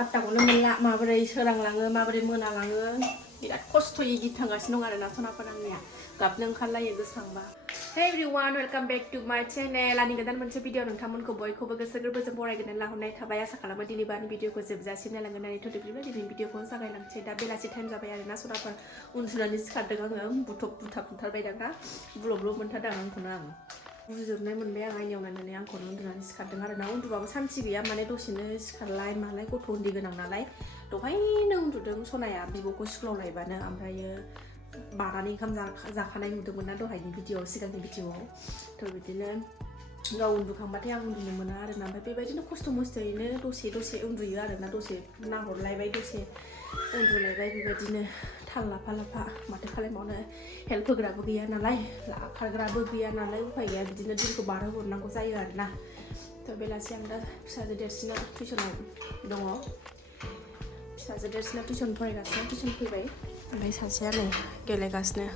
갔다고는 몰라 마블에 서랑랑은 마블에 문화랑은 biराद खस्थ'यै गिथांगासिनो दं आरोना सनाफोरांनिया गाबनों ओंखारलायो गोसोखांबा Hey everyone, welcome back to my channel. आंनि गोदान मोनसे भिडिअ नोंथांमोनखौ बयखौबो गोसो गोरबोजों बरायगोन लाहरनाय थाबाय आसा खालामो दिनै बानि भिडिअखौ जोबजासिम नायलांगोन होननानै बिदिब्ला दिनै भिडिअखौ जागायलांसै दा बेलासि टाइम जाबाय आरोना सनाफोर उन्दुनानै सिखारदों आङो बुथब बुथाब बुथारबाय दां दा ब्लब ब्लब मोनथारदों आंखौनो आं बुजोबनाय मोनबाय आं आइनियाव नायनानै आंखौनो उन्दुनानै सिखारदों आरोना उन्दुबाबो सान्थि गैया माने दसेनो सिखारलाय मालाय गथ' उन्दै गोनां नालाय दहायनो उन्दुदों सनाया बिब'खौ स्कुलाव लायबानो ओमफ्रायो बानानै ओंखाम जाखानाय नुदोंमोन ना दहायनि भिडिअ सिगांनि भिडिअआव थ' बिदिनो गाव उन्दुखांबाथाय आं उन्दुनो मोना आरोना ओमफ्राय बेबायदिनो खस्थ' मस्थ'यैनो दसे उन्दुयो आरोना दसे नाहरलायबाय दसे उन्दुलायबाय बेबायदिनो थाल लाफा लाफा माथो खालामबावनो हेल्प होग्राबो गैया नालाय लाफाग्राबो गैया नालाय उफाय गैया बिदिनो दिनखौ बारहोहरनांगौ जायो आरोना थ' बेलासि आं दा फिसाजो देरसिना टिउसनाव दङ फिसाजो देरसिना टिउसन फरायगासिनो टिउसन फैबाय ओमफ्राय सासेया नै गेलेगासिनो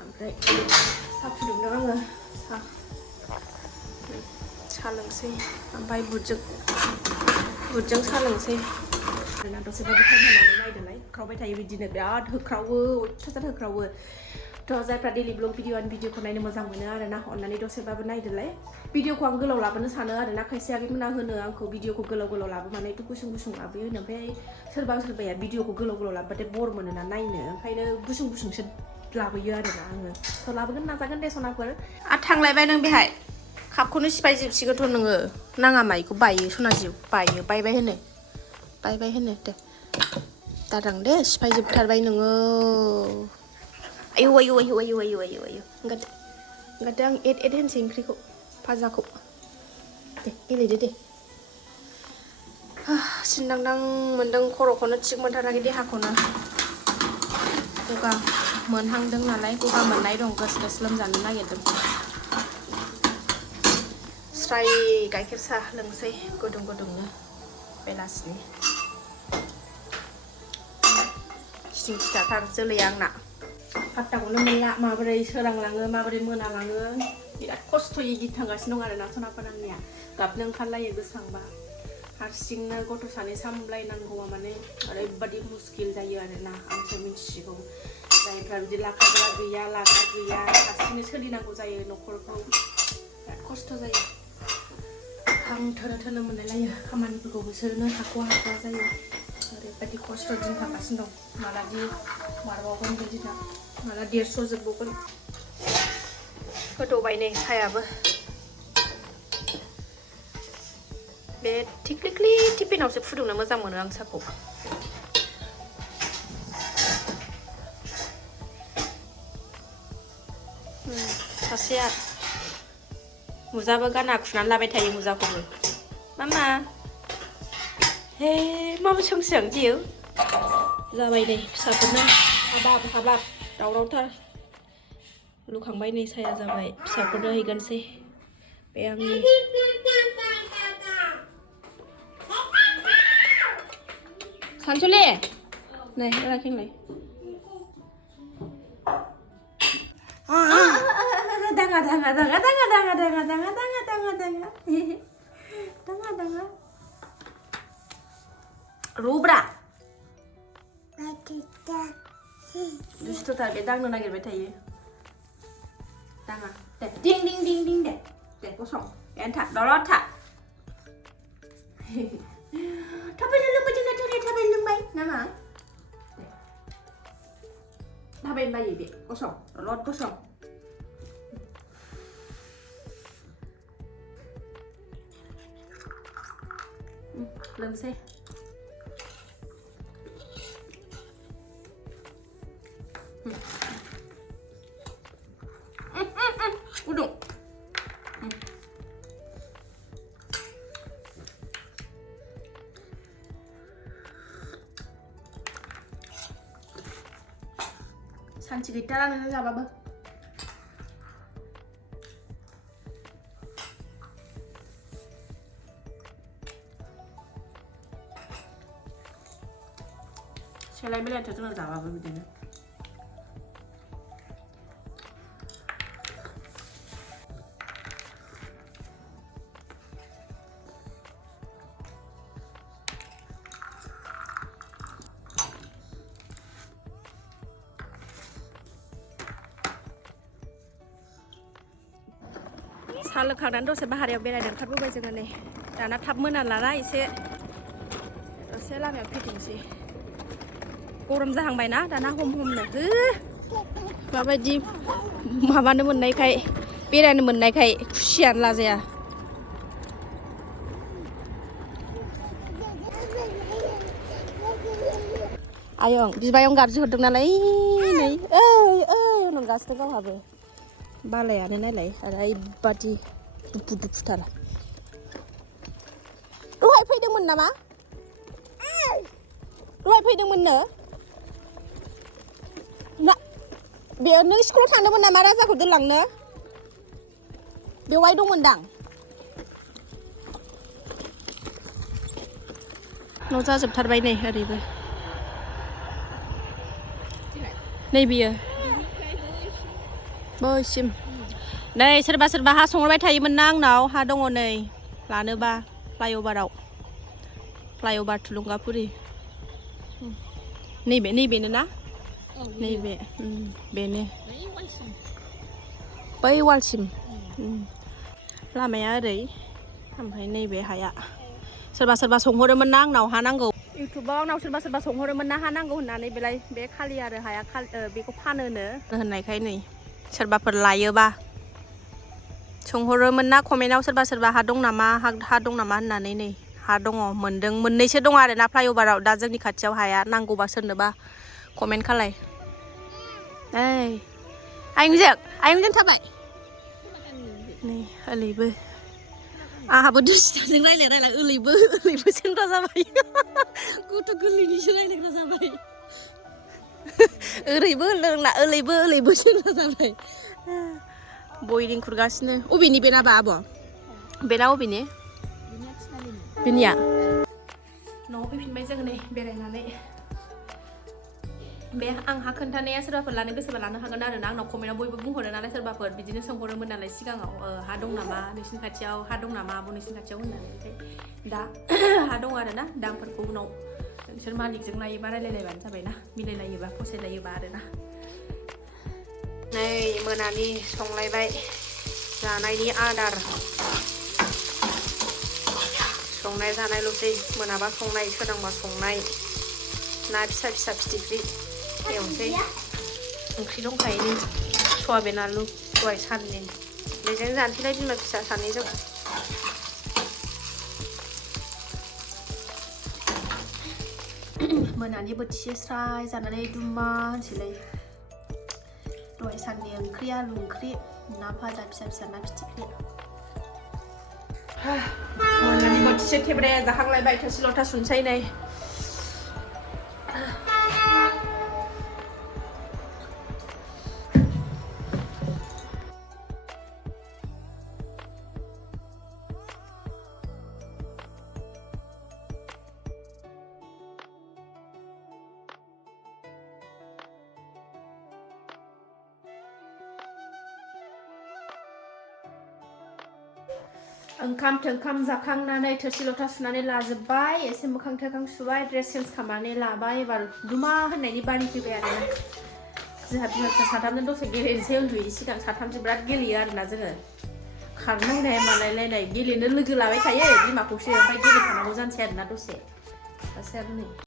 ओमफ्राय साहा फुदुंदों आङो साहा लोंसै ओमफ्राय बुटजों साहा लोंसै आरोना दसेबाबो टाइम होनानै नायदोलाय होख्रावबाय थायो बिदिनो बिराद होख्रावो अयथासार होख्रावो थ' जायफ्रा डेलि ब्लग भिडिअखौ नायनो मोजां मोनो आरोना अननानै दसेबाबो नायदोलाय भिडिअखौ आं गोलाव लाबोनो सानो आरोना खायसे आगैमोना होनो आंखौ भिडिअखौ गोलाव लाबो माने गुसुं गुसुं लाबोयो होनो ओमफ्राय सोरबाया भिडिअखौ गोलाव लाबोबाथाय बर मोनोना नायनो ओंखायनो गुसुंसो लाबोयो आरोना आङो थ' लाबोगोन नाजागोन दे सनाफोर थांलायबाय नों बेहाय कापखौनो सिफायजोबसिगोनथ' नोङो नाङा माइखौ बायो सना जिउ बायो बायबाय होनो दे दादां दे सिफायजोबथारबाय नोङो आयौ ओंखारदो आं एड होनसै ओंख्रिखौ फाजाखौ दे गेलेदो दे सिनदांदां मोन्दों खर'खौनो थिग मोनथाराखै देहाखौनो गगा मोनहांदों नालाय गगा मोननाय दं गोस लोमजानो नागिरदों स्राय गाइखेर साहा लोंसै गुदुंनो बेलासिनि खिथाथार जोलैया आंना फात्ताखौनो मोनला माबोरै सोरांलाङो माबोरै मोनालाङो बिराद खस्थ'यै गिथांगासिनो दं आरोना सनाफोरांनिया गाबनो ओंखारलायो गोसोखांबा हारसिंनो गथ' सानै सामलायनांगौआ माने ओरैबादि मुस्किल जायो आरोना आंसो मिथिसिगौ जायफ्रा बिदि लाखाग्रा गैया लाग्रा गैया हारसिंनो सोलिनांगौ जायो न'खरखौ बिराद खस्थ' जायो आं थोनो मोनलायलायो खामानिफोरखौ होसोनो हाख'वा जायो ओरैबादि खस्थ' दिन थांगासिनो दं मालादि बारबावगोन बे दिना माला देरस'जोबबावगोन होदौबाय नै सायाबो बे थिख्लिख्लि टिफिनावसो फुदुंनो मोजां मोनो आं साखौ सासेया मुजाबो गाना खुनानै लाबाय थायो मुजाखौबो मामा हे माबा सोंसों जिउ जाबाय नै फिसाफोरनो हाबाब दावरावथार लुखांबाय नै साया जाबाय फिसाफोरनो हैगोनसै बे आंनि सानसुलि नै राखेंलाय दाङा रुब्रा दुस्थ'थार बे दांनो नागिरबाय थायो दाङा दे दिं दे गसं एन्था दलद था थाबायनो लोंबाय जोंना थोरिया थाबायनो लोंबाय नामा थाबायनो बायो बे गसं दलद गसं लोंसै गुदुं सानसे गैथारा नोङो जाबाबो सेलाय बेलायथ' जोङो जाबाबो बिदिनो साहा लोंखांनानै दसे बाहेरायाव बेरायनो ओंखारबोबाय जोङो नै दाना थाब मोनालाना एसे लामायाव फैथोंसै गरम जाहांबायना दाना हमनो माबायदि माबानो मोननायखाय बेरायनो मोननायखाय खुसियानो लाजाया आयं बिबायं गाबज्रि हरदों नालाय नै नंगासिनो गावहाबो बालायानो नायलाय ओरैबादि दुखुथार दहाय फैदोंमोन नामा दहाय फैदोंमोननो ना बे नों स्कुलाव थांदोंमोन नामा राजाखौ दोनलांनो बेवहाय दंमोनदां न' जाजोबथारबाय नै ओरैबो नै बियो बैसिम नै सोरबा हा संहरबाय थायोमोन ना आंनाव हा दङ नै लानोबा फ्लाइअभार थुलुंगाफुरि नैबेनो ना नैबे बेनो बै वालसिम लामाया ओरै ओमफ्राय नैबे हाया सोरबा सोंहरोमोन ना आंनाव हा नांगौ इउटुबाव आंनाव सोरबा सोंहरोमोन ना हा नांगौ होननानै बेलाय बे खालि आरो हाया बेखौ फानोनो होननायखाय नै सोरबाफोर लायोबा सोंहरोमोन ना कमेन्टआव सोरबा हा दं नामा होननानै नै हा दङ मोनदों मोननैसो दङ आरो ना फ्लाइअभाराव दा जोंनि खाथियाव हाया नांगौबा सोरनोबा कमेन्ट खालाय आयंजों थाबाय नै ओरैबो आंहाबो दुसिथाजों रायलाय ओरैबो सेंग्रा जाबाय गथ' गोरलैनिसो रायलायग्रा जाबाय ओरैबो लोंला ओरैबो सेंग्रा जाबाय बयरिं खुरगासिनो अबेनि बेनाबा आब' बेना अबेनि बेनिया न'आव फैफिनबाय जों नै बेरायनानै बे आंहा खोन्थानाया सोरबाफोर लानो गोसोबा लानो हागोन आरो ना आंनाव कमेन्टआव बयबो बुंहरो नालाय सोरबाफोर बिदिनो सोंहरोमोन नालाय सिगाङाव हा दं नामा नोंसिनि खाथियाव हा दं नामा आब' नोंसिनि खाथियाव होननानै ओमफ्राय दा हा दं आरो ना दामफोरखौ उनाव नोंसोर मालिकजों लायोबा रायलायलायबानो जाबायना मिलायलायोबा फसायलायोबा आरो ना नै मोनानि संलायबाय जानायनि आदार संनाय जानायल'सै मोनाबा संनाय सोरांबा संनाय ना फिसा फिथिख्रि एवनोसै ओंख्रि दंखायो नै सयाबिन आलु दहाय साननि बेजों जानोसैलाय बिमा फिसा सानैजों मोनानि बोथिसे स्राय जानानै दुमा होनसैलाय दहाय साननि ओंख्रि आलु ओंख्रि ना भाजा फिसा ना फिथिख्रि मोनानि बोथिसे थेब्रे जाखांलायबाय थोरसि लथा सुनसै नै ओंखाम जाखांनानै थोरसि लथा सुनानै लाजोब्बाय एसे मोखां थोखां सुबाय ड्रेस चेन्ज खालामनानै लाबाय एबार दुमा होननायनि बारि फैबाय आरोना जोंहा बिमा फिसा साथामजों दसे गेलेनोसै उन्दुयैनि सिगां साथामजों बिराद गेलेयो आरोना जोङो खारनायनाय मालायलायनाय गेलेनो लोगो लाबाय थायो बिमाखौसो ओमफ्राय गेलेफानांगौ जानोसै आरोना दसे नै